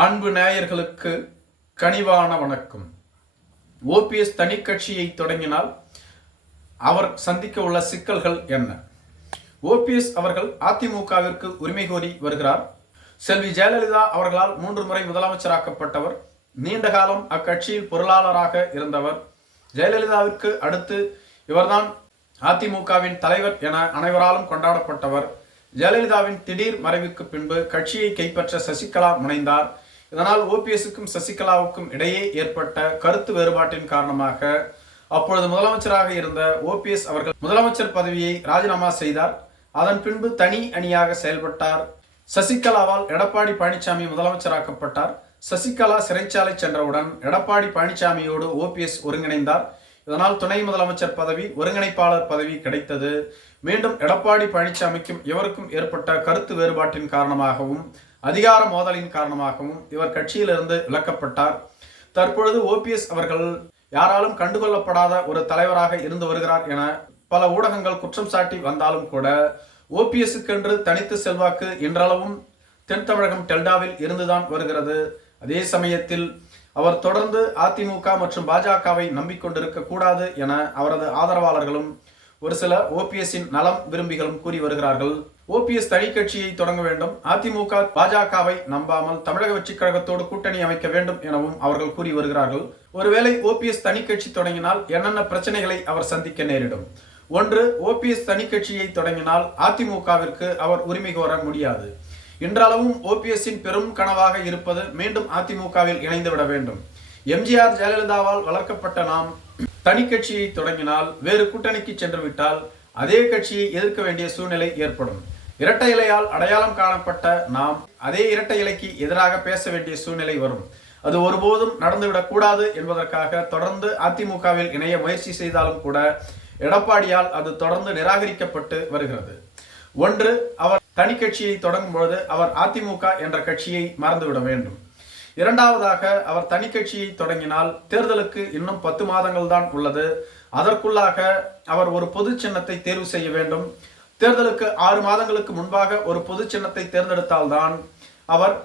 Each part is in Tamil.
அன்பு நேயர்களுக்கு கனிவான வணக்கம். ஓபிஎஸ் தனி கட்சியை தொடங்கினால் அவர் சந்திக்க உள்ள சிக்கல்கள் என்ன? ஓபிஎஸ் அவர்கள் அதிமுகவிற்கு உரிமை கோரி வருகிறார். செல்வி ஜெயலலிதா அவர்களால் மூன்று முறை முதலமைச்சராக்கப்பட்டவர். நீண்ட காலம் அக்கட்சியில் பொருளாளராக இருந்தவர். ஜெயலலிதாவிற்கு அடுத்து இவர்தான் அதிமுகவின் தலைவர் என அனைவராலும் கொண்டாடப்பட்டவர். ஜெயலலிதாவின் திடீர் மறைவுக்கு பின்பு கட்சியை கைப்பற்ற சசிகலா முனைந்தார். இதனால் ஓபிஎஸ்க்கும் சசிகலாவுக்கும் இடையே ஏற்பட்ட கருத்து வேறுபாட்டின் காரணமாக அப்பொழுது முதலமைச்சராக இருந்த ஓபிஎஸ் அவர்கள் முதலமைச்சர் பதவியை ராஜினாமா செய்தார். அதன் பின்பு தனி அணியாக செயல்பட்டார். சசிகலாவால் எடப்பாடி பழனிசாமி முதலமைச்சராக்கப்பட்டார். சசிகலா சிறைச்சாலை சென்றவுடன் எடப்பாடி பழனிசாமியோடு ஓபிஎஸ் ஒருங்கிணைந்தார். இதனால் துணை முதலமைச்சர் பதவி ஒருங்கிணைப்பாளர் பதவி கிடைத்தது. மீண்டும் எடப்பாடி பழனிசாமிக்கும் இவருக்கும் ஏற்பட்ட கருத்து வேறுபாட்டின் காரணமாகவும் அதிகார மோதலின் காரணமாகவும் இவர் கட்சியிலிருந்து விலக்கப்பட்டார். தற்பொழுது ஓபிஎஸ் அவர்கள் யாராலும் கண்டுகொள்ளப்படாத ஒரு தலைவராக இருந்து வருகிறார் என பல ஊடகங்கள் குற்றம் சாட்டி வந்தாலும் கூட ஓபிஎஸ்க்கென்று தனித்து செல்வாக்கு இன்றளவும் தென் தமிழகம் டெல்டாவில் இருந்துதான் வருகிறது. அதே சமயத்தில் அவர் தொடர்ந்து அதிமுக மற்றும் பாஜகவை நம்பிக்கொண்டிருக்க கூடாது என அவரது ஆதரவாளர்களும் ஒரு சில ஓபிஎஸ்ஸின் நலம் விரும்பிகளும் கூறி வருகிறார்கள். ஓபிஎஸ் தனி கட்சியை தொடங்க வேண்டும். அதிமுக பாஜகவை நம்பாமல் தமிழக வெற்றிக் கழகத்தோடு கூட்டணி அமைக்க வேண்டும் எனவும் அவர்கள் கூறி வருகிறார்கள். ஒருவேளை ஓபிஎஸ் தனி கட்சி தொடங்கினால் என்னென்ன பிரச்சனைகளை அவர் சந்திக்க நேரிடும்? ஒன்று ஓபிஎஸ் தனி கட்சியை தொடங்கினால் அதிமுகவிற்கு அவர் உரிமை கோர முடியாது. இன்றளவும் ஓபிஎஸ்ஸின் பெரும் கனவாக இருப்பது மீண்டும் அதிமுகவில் இணைந்துவிட வேண்டும். எம்ஜிஆர் ஜெயலலிதாவால் வளர்க்கப்பட்ட நாம் தனி கட்சியை தொடங்கினால் வேறு கூட்டணிக்கு சென்று விட்டால் அதே கட்சியை எதிர்க்க வேண்டிய சூழ்நிலை ஏற்படும். இரட்டை இலையால் அடையாளம் காணப்பட்ட நாம் அதே இரட்டை இலைக்கு எதிராக பேச வேண்டிய சூழ்நிலை வரும். அது ஒருபோதும் நடந்துவிடக் கூடாது என்பதற்காக தொடர்ந்து அதிமுகவில் இணைய முயற்சி செய்தாலும் கூட எடப்பாடியால் அது தொடர்ந்து நிராகரிக்கப்பட்டு வருகிறது. ஒன்று அவர் தனி கட்சியை தொடங்கும்பொழுது அவர் அதிமுக என்ற கட்சியை மறந்துவிட வேண்டும். இரண்டாவதாக அவர் தனி கட்சியை தொடங்கினால் தேர்தலுக்கு இன்னும் பத்து மாதங்கள் தான் உள்ளது. அதற்குள்ளாக அவர் ஒரு பொது சின்னத்தை தேர்வு செய்ய வேண்டும். தேர்தலுக்கு ஆறு மாதங்களுக்கு முன்பாக ஒரு பொது சின்னத்தை தேர்ந்தெடுத்தால்தான் அவர்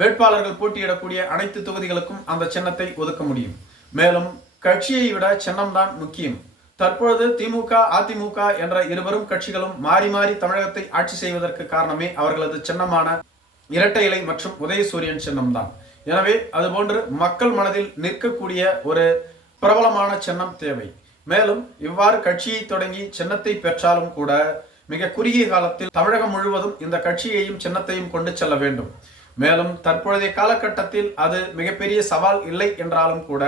வேட்பாளர்கள் போட்டியிடக்கூடிய அனைத்து தொகுதிகளுக்கும் அந்த சின்னத்தை ஒதுக்க முடியும். மேலும் கட்சியை விட சின்னம்தான் முக்கியம். தற்பொழுது திமுக அதிமுக என்ற இருவரும் கட்சிகளும் மாறி மாறி தமிழகத்தை ஆட்சி செய்வதற்கு காரணமே அவர்களது சின்னமான இரட்டை இலை மற்றும் உதயசூரியன் சின்னம்தான். எனவே அதுபோன்று மக்கள் மனதில் நிற்கக்கூடிய ஒரு பிரபலமான சின்னம் தேவை. மேலும் இவ்வாறு கட்சியை தொடங்கி சின்னத்தை பெற்றாலும் கூட மிக குறுகிய காலத்தில் தமிழகம் முழுவதும் இந்த கட்சியையும் சின்னத்தையும் கொண்டு செல்ல வேண்டும். மேலும் தற்பொழுதைய காலகட்டத்தில் அது மிகப்பெரிய சவால் இல்லை என்றாலும் கூட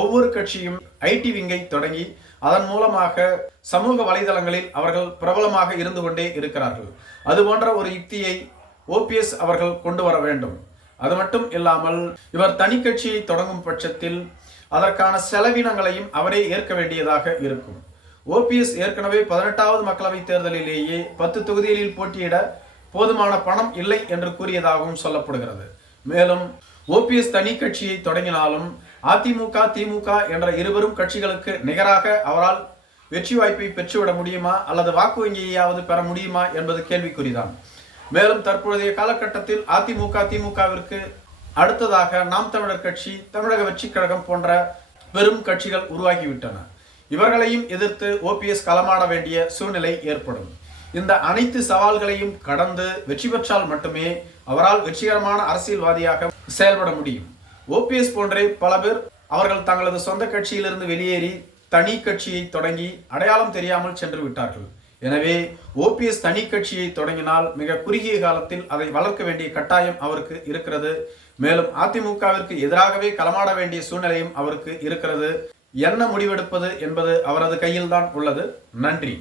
ஒவ்வொரு கட்சியும் ஐடி விங்கை தொடங்கி அதன் மூலமாக சமூக வலைதளங்களில் அவர்கள் பிரபலமாக இருந்து கொண்டே இருக்கிறார்கள். அது போன்ற ஒரு யுக்தியை ஓபிஎஸ் அவர்கள் கொண்டு வர வேண்டும். அது மட்டும் இல்லாமல் இவர் தனி கட்சியை தொடங்கும் பட்சத்தில் அதற்கான செலவினங்களையும் அவரே ஏற்க வேண்டியதாக இருக்கும். ஓபிஎஸ் ஏற்கனவே பதினெட்டாவது மக்களவைத் தேர்தலிலேயே பத்து தொகுதிகளில் போட்டியிட போதுமான பணம் இல்லை என்று கூறியதாகவும் சொல்லப்படுகிறது. மேலும் ஓபிஎஸ் தனி கட்சியை தொடங்கினாலும் அதிமுக திமுக என்ற இருவரும் கட்சிகளுக்கு நிகராக அவரால் வெற்றி வாய்ப்பை பெற்றுவிட முடியுமா? அல்லது வாக்கு வங்கியையாவது பெற முடியுமா? என்பது கேள்விக்குறிதான். மேலும் தற்பொழுதைய காலகட்டத்தில் அதிமுக திமுகவிற்கு அடுத்ததாக நாம் தமிழர் கட்சி தமிழக வெற்றி கழகம் போன்ற பெரும் கட்சிகள் உருவாகிவிட்டன. இவர்களையும் எதிர்த்து ஓபிஎஸ் களமாட வேண்டிய சூழ்நிலை ஏற்படும். இந்த அனைத்து சவால்களையும் கடந்து வெற்றி பெற்றால் மட்டுமே அவரால் வெற்றிகரமான அரசியல்வாதியாக செயல்பட முடியும். ஓபிஎஸ் போன்றே பல பேர் அவர்கள் தங்களது சொந்த கட்சியிலிருந்து வெளியேறி தனி கட்சியை தொடங்கி அடையாளம் தெரியாமல் சென்று விட்டார்கள். எனவே ஓபிஎஸ் தனி கட்சியை தொடங்கினால் மிக குறுகிய காலத்தில் அதை வளர்க்க வேண்டிய கட்டாயம் அவருக்கு இருக்கிறது. மேலும் அதிமுகவிற்கு எதிராகவே களமாட வேண்டிய சூழ்நிலையும் அவருக்கு இருக்கிறது. என்ன முடிவெடுப்பது என்பது அவரது கையில்தான் உள்ளது. நன்றி.